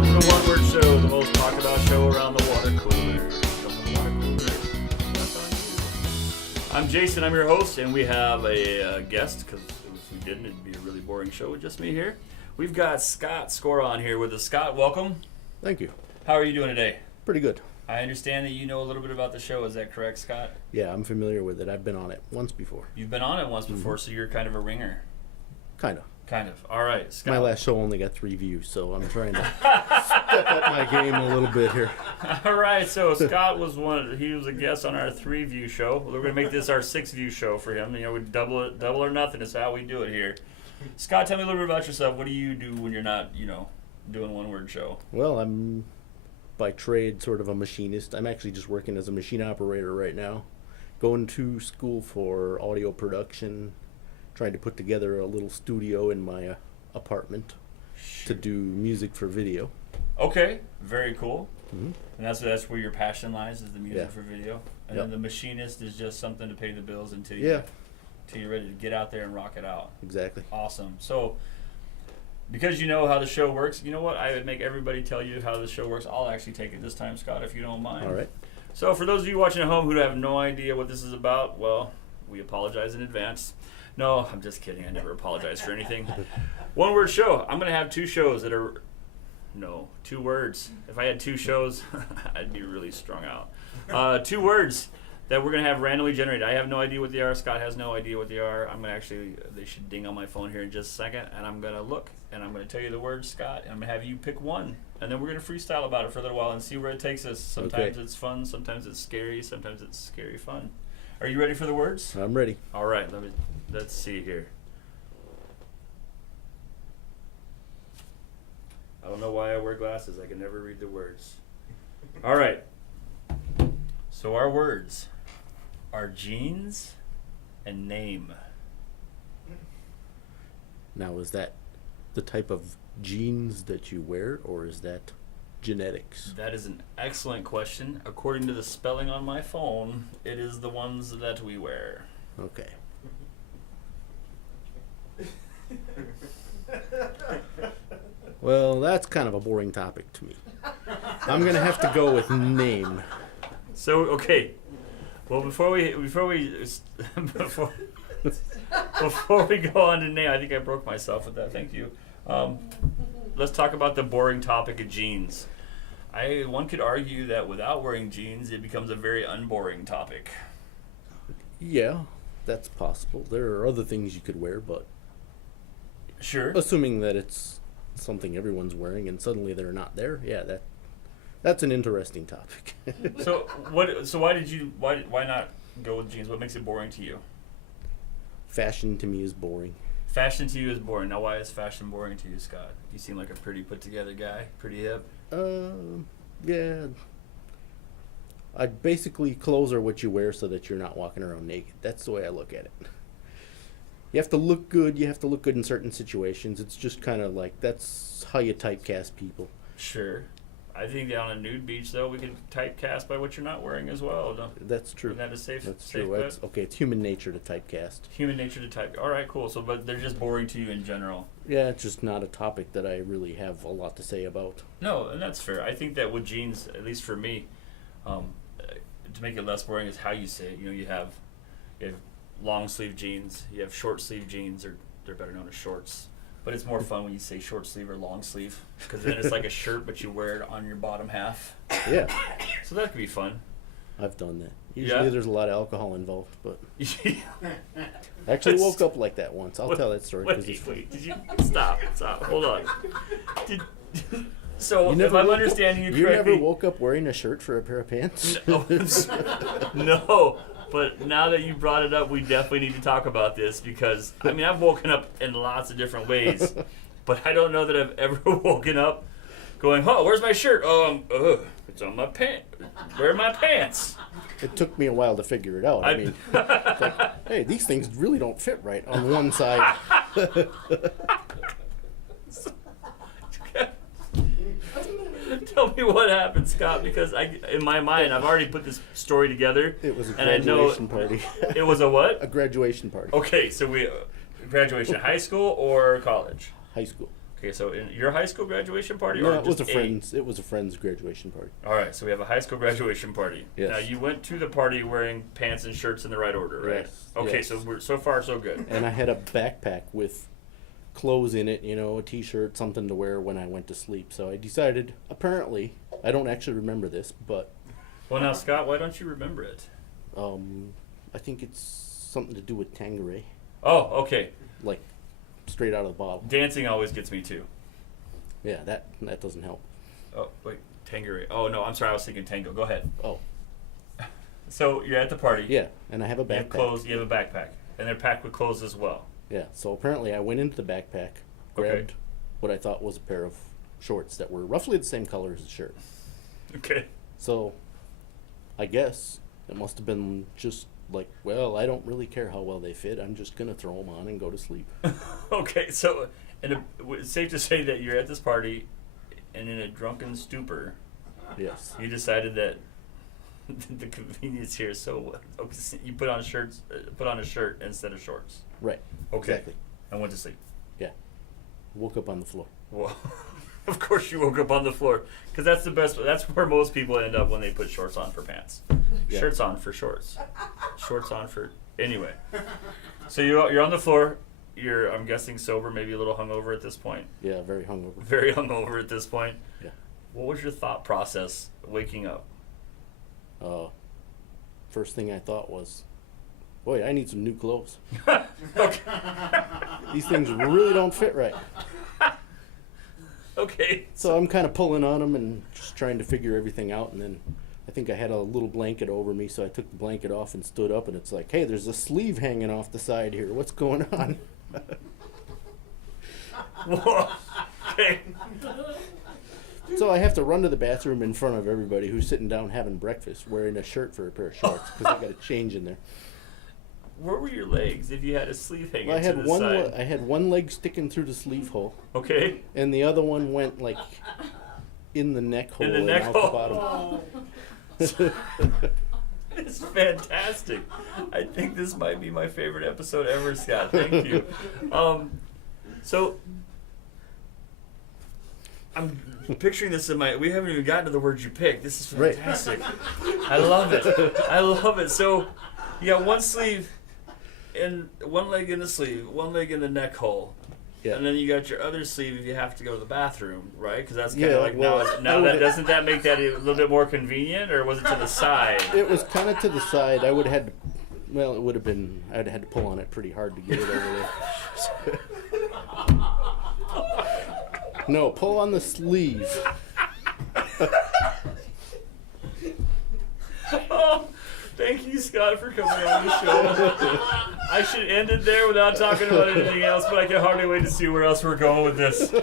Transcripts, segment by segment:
welcome to One Word Show, the most talked about show around the water cooler. I'm Jason, I'm your host, and we have a guest, because if we didn't, it'd be a really boring show with just me here. We've got Scott Skora on here with us. Scott, welcome. Thank you. How are you doing today? Pretty good. I understand that you know a little bit about the show. Is that correct, Scott? Yeah, I'm familiar with it. I've been on it once before. You've been on it once before, so you're kind of a ringer. Kind of. Kind of. All right, Scott. My last show only got 3 views, so I'm trying to step up my game a little bit here. All right, so Scott was he was a guest on our 3-view show. We're going to make this our 6-view show for him. You know, we double or nothing is how we do it here. Scott, tell me a little bit about yourself. What do you do when you're not, doing One Word Show? Well, I'm by trade sort of a machinist. I'm actually just working as a machine operator right now. Going to school for audio production, trying to put together a little studio in my apartment to do music for video. Okay, very cool. Mm-hmm. And that's where your passion lies, is the music for video. And Yep. then the machinist is just something to pay the bills until you're ready to get out there and rock it out. Exactly. Awesome. So, because you know how the show works, you know what? I would make everybody tell you how the show works. I'll actually take it this time, Scott, if you don't mind. All right. So, for those of you watching at home who have no idea what this is about, well, we apologize in advance. No, I'm just kidding. I never apologize for anything. One Word Show. I'm going to have 2 shows that are... No, 2 words. If I had 2 shows, I'd be really strung out. 2 words that we're going to have randomly generated. I have no idea what they are. Scott has no idea what they are. I'm going to they should ding on my phone here in just a second, and I'm going to look, and I'm going to tell you the word, Scott, and I'm going to have you pick one. And then we're going to freestyle about it for a little while and see where it takes us. Sometimes it's fun, sometimes it's scary, sometimes it's scary fun. Are you ready for the words? I'm ready. All right, let's see here. I don't know why I wear glasses. I can never read the words. All right. So our words are jeans and name. Now, is that the type of jeans that you wear, or is that genetics? That is an excellent question. According to the spelling on my phone, it is the ones that we wear. Okay. Well, that's kind of a boring topic to me. I'm gonna have to go with name. So, okay. Well, before we go on to name, I think I broke myself with that. Thank you. Let's talk about the boring topic of jeans. One could argue that without wearing jeans, it becomes a very unboring topic. Yeah, that's possible. There are other things you could wear, but Sure. assuming that it's something everyone's wearing and suddenly they're not there, yeah, that's an interesting topic. So why not go with jeans? What makes it boring to you? Fashion to me is boring. Fashion to you is boring. Now, why is fashion boring to you, Scott? You seem like a pretty put together guy, pretty hip. Yeah. Basically, clothes are what you wear so that you're not walking around naked. That's the way I look at it. You have to look good. You have to look good in certain situations. It's just kind of like, that's how you typecast people. Sure. I think that on a nude beach, though, we can typecast by what you're not wearing as well. That's true. Isn't that a safe true. bet? It's human nature to typecast. Human nature to type. All right, cool. So, but they're just boring to you in general. Yeah, it's just not a topic that I really have a lot to say about. No, and that's fair. I think that with jeans, at least for me, to make it less boring is how you say it. You have long sleeve jeans, you have short sleeve jeans, or they're better known as shorts. But it's more fun when you say short sleeve or long sleeve, because then it's like a shirt, but you wear it on your bottom half. Yeah. So that could be fun. I've done that. Usually Yeah? there's a lot of alcohol involved, but I actually woke up like that once. I'll tell that story. Wait, did you stop, hold on. So You if I'm understanding you You correctly, never woke up wearing a shirt for a pair of pants? No, but now that you brought it up, we definitely need to talk about this, because I've woken up in lots of different ways, but I don't know that I've ever woken up going, "Oh, where's my shirt? It's on my pants. Where are my pants?" It took me a while to figure it out. I mean, it's like, hey, these things really don't fit right on one side. Tell me what happened, Scott, because in my mind, I've already put this story together. It was a and I know graduation party. It was a what? A graduation party. Okay, so we graduation, high school or college? High school. Okay, so in your high school graduation party, No, or it was just a friend's. It was a friend's graduation party. All right, so we have a high school graduation party. Yes. Now you went to the party wearing pants and shirts in the right order, right? Yes, Okay, yes. so we're so far so good. And I had a backpack with clothes in it, a t-shirt, something to wear when I went to sleep. So I decided, apparently, I don't actually remember this, but Well, now Scott, why don't you remember it? I think it's something to do with Tanqueray, Oh, okay. like straight out of the bottle. Dancing always gets me too. Yeah, that doesn't help. Oh, wait, Tangeray. Oh no, I'm sorry, I was thinking Tango. Go ahead. Oh, So you're at the party. yeah, and I have a You have backpack. clothes. You have a backpack, and they're packed with clothes as well. Yeah, so apparently I went into the backpack, grabbed what I thought was a pair of shorts that were roughly the same color as the shirt. Okay. So I guess it must have been just like, well, I don't really care how well they fit. I'm just going to throw them on and go to sleep. Okay, so it's safe to say that you're at this party, and in a drunken stupor, Yes. you decided that the convenience here is so. Okay, you put on a shirt instead of shorts. Right. Okay. Exactly. And went to sleep. Yeah. Woke up on the floor. Well, of course you woke up on the floor, because that's the best. That's where most people end up when they put shorts on for pants. Yeah. Shirts on for shorts. Shorts on for anyway. So you're on the floor. You're, I'm guessing, sober, maybe a little hungover at this point. Yeah, very hungover. Very hungover at this point. Yeah. What was your thought process waking up? First thing I thought was, boy, I need some new clothes. Okay. These things really don't fit right. Okay. So I'm kind of pulling on them and just trying to figure everything out. And then I think I had a little blanket over me, so I took the blanket off and stood up. And it's like, hey, there's a sleeve hanging off the side here. What's going on? Whoa. Okay. So I have to run to the bathroom in front of everybody who's sitting down having breakfast, wearing a shirt for a pair of shorts because I got a change in there. Where were your legs if you had a sleeve hanging Well, I to had the one. side? I had one leg sticking through the sleeve hole, Okay. and the other one went like in the neck hole In the and neck out hole. the bottom. It's fantastic. I think this might be my favorite episode ever, Scott. Thank you. So I'm picturing this in my. We haven't even gotten to the words you picked. This is Right. fantastic. I love it. I love it. So you got one sleeve and one leg in the sleeve, one leg in the neck hole. Yeah. And then you got your other sleeve if you have to go to the bathroom, right? Because that's kind of Yeah, like well, now I that would- doesn't that make that a little bit more convenient, or was it to the side? It was kind of to the side. I would have had to. Well, it would have been. I'd have had to pull on it pretty hard to get it over there. No, pull on the sleeve. Oh, thank you, Scott, for coming on the show. I should end it there without talking about anything else, but I can hardly wait to see where else we're going with this.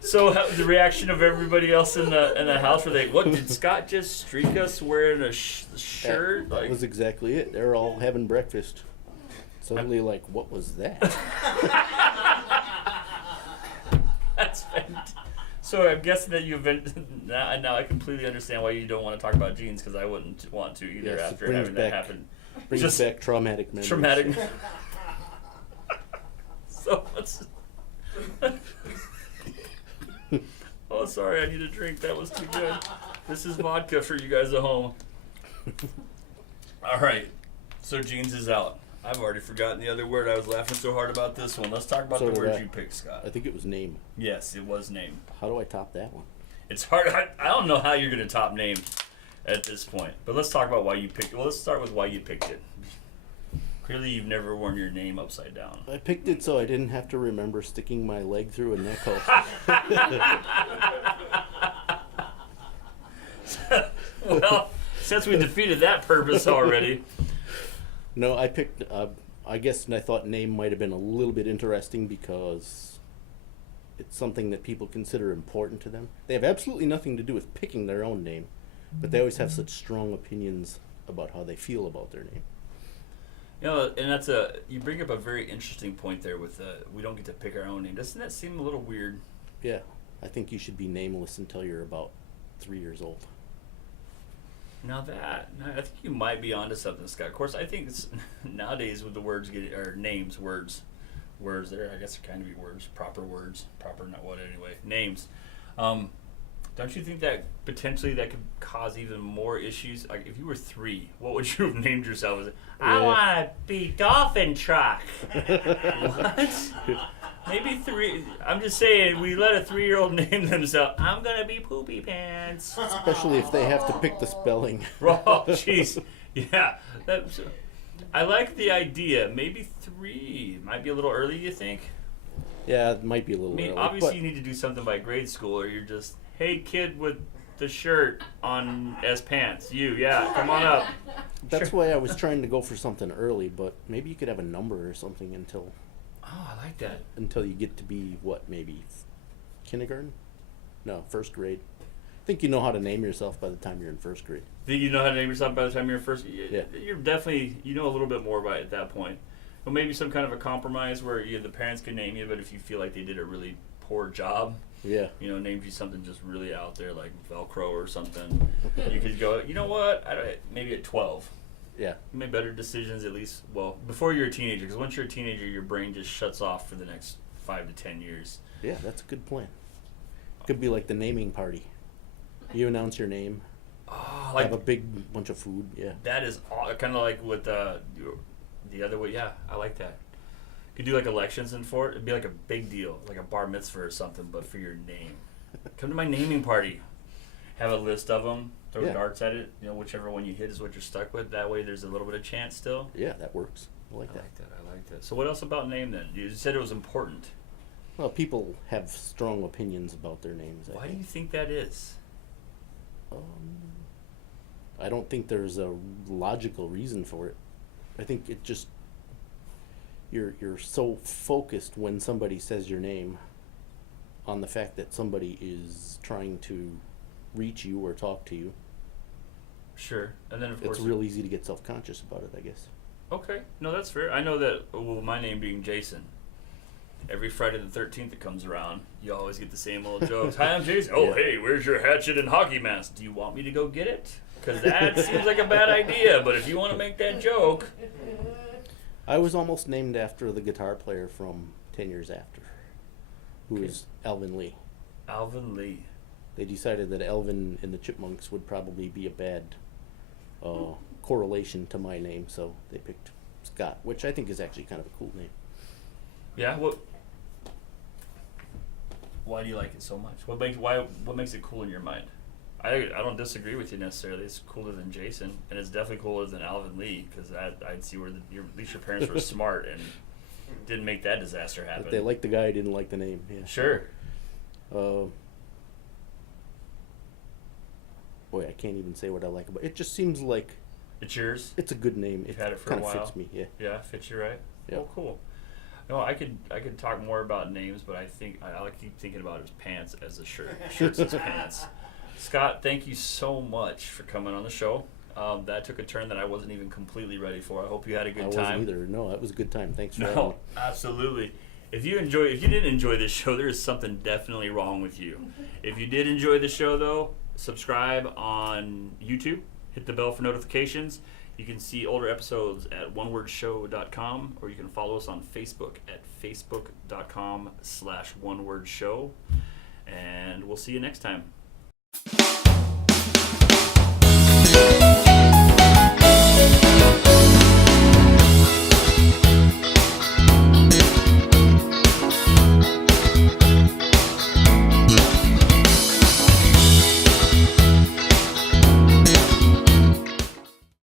So, the reaction of everybody else in the house, were they, what, did Scott just streak us wearing a shirt? That was exactly it. They're all having breakfast. Suddenly, like, what was that? That's fantastic. So I'm guessing that you've been now. I completely understand why you don't want to talk about jeans, because I wouldn't want to either Yes, it after brings having that back- happen. Brings Just back traumatic memories. traumatic. So let's. Oh, sorry, I need a drink. That was too good. This is vodka for you guys at home. All right, so jeans is out. I've already forgotten the other word. I was laughing so hard about this one. Let's talk about So the did words I. you picked, Scott. I think it was name. Yes, it was name. How do I top that one? It's hard. I don't know how you're going to top name at this point. But let's talk about why you picked it. Well, let's start with why you picked it. Clearly, you've never worn your name upside down. I picked it so I didn't have to remember sticking my leg through a neck hole. Well, since we defeated that purpose already. No, I picked. I guess I thought name might have been a little bit interesting because it's something that people consider important to them. They have absolutely nothing to do with picking their own name, but they always have such strong opinions about how they feel about their name. You know, and you bring up a very interesting point there with we don't get to pick our own name. Doesn't that seem a little weird? Yeah, I think you should be nameless until you're about 3 years old. Now I think you might be onto something, Scott. Of course, I think it's, nowadays with the words names, words words there. I guess it kind of be words, proper, not what anyway. Names. Don't you think that potentially that could cause even more issues? Like if you were 3, what would you have named yourself? As I want to be Dolphin Truck. What? Maybe 3. I'm just saying, we let a 3-year-old name themselves. I'm gonna be Poopy Pants. Especially if they have to pick the spelling. Oh, jeez. Yeah. I like the idea. Maybe 3 might be a little early. You think? Yeah, it might be a little I mean, early, obviously but you need to do something by grade school, or you're just, hey, kid with the shirt on as pants. Come on up. that's why I was trying to go for something early. But maybe you could have a number or something Oh, I like that. until you get to be maybe kindergarten? No, first grade. I think you know how to name yourself by the time you're in first grade. Think you know how to name yourself by the time you're first? Yeah. You're definitely, you know a little bit more by at that point. Well, maybe some kind of a compromise where the parents can name you, but if you feel like they did a really poor job, Yeah. named you something just really out there like Velcro or something, you could go, you know what, maybe at 12. Yeah. You made better decisions at least, well, before you're a teenager, because once you're a teenager, your brain just shuts off for the next 5 to 10 years. Yeah, that's a good plan. Could be like the naming party. You announce your name, Oh, like have a big bunch of food. Yeah. that is kind of like with the other way. Yeah, I like that. Could do like elections and for it. It'd be like a big deal, like a bar mitzvah or something, but for your name. Come to my naming party. Have a list of them. Throw Yeah. darts at it. Whichever one you hit is what you're stuck with. That way, there's a little bit of chance still. Yeah, that works. I like that. I like that. So, what else about name then? You said it was important. Well, people have strong opinions about their names. Why do you think that is? I don't think there's a logical reason for it. I think it just you're so focused when somebody says your name on the fact that somebody is trying to reach you or talk to you. Sure, and then of course It's real easy to get self-conscious about it, I guess. Okay, no, that's fair. I know that. Well, my name being Jason. Every Friday the 13th that comes around, you always get the same old jokes. Hi, I'm Jason. Oh, Yeah. hey, where's your hatchet and hockey mask? Do you want me to go get it? Because that seems like a bad idea, but if you want to make that joke. I was almost named after the guitar player from 10 Years After, who Okay. is Alvin Lee. Alvin Lee. They decided that Alvin and the Chipmunks would probably be a bad correlation to my name, so they picked Scott, which I think is actually kind of a cool name. Yeah, why do you like it so much? What makes it cool in your mind? I don't disagree with you necessarily. It's cooler than Jason, and it's definitely cooler than Alvin Lee, because I'd see where at least your parents were smart and didn't make that disaster happen. But they liked the guy, didn't like the name. Yeah. Sure. Boy, I can't even say what I like about it. It just seems like It's yours? it's a good name. You've had it for a kind while? of fits me. Yeah. Yeah, fits you right. Yeah. Oh, cool. No, I could talk more about names, but I think I keep thinking about his pants as a shirt. Shirts as pants. Scott, thank you so much for coming on the show. That took a turn that I wasn't even completely ready for. I hope you had a good I time. wasn't either. No, that was a good time. Thanks for having No, me. absolutely. If you didn't enjoy this show, there is something definitely wrong with you. If you did enjoy the show, though, subscribe on YouTube. Hit the bell for notifications. You can see older episodes at onewordshow.com, or you can follow us on Facebook at facebook.com/onewordshow. And we'll see you next time.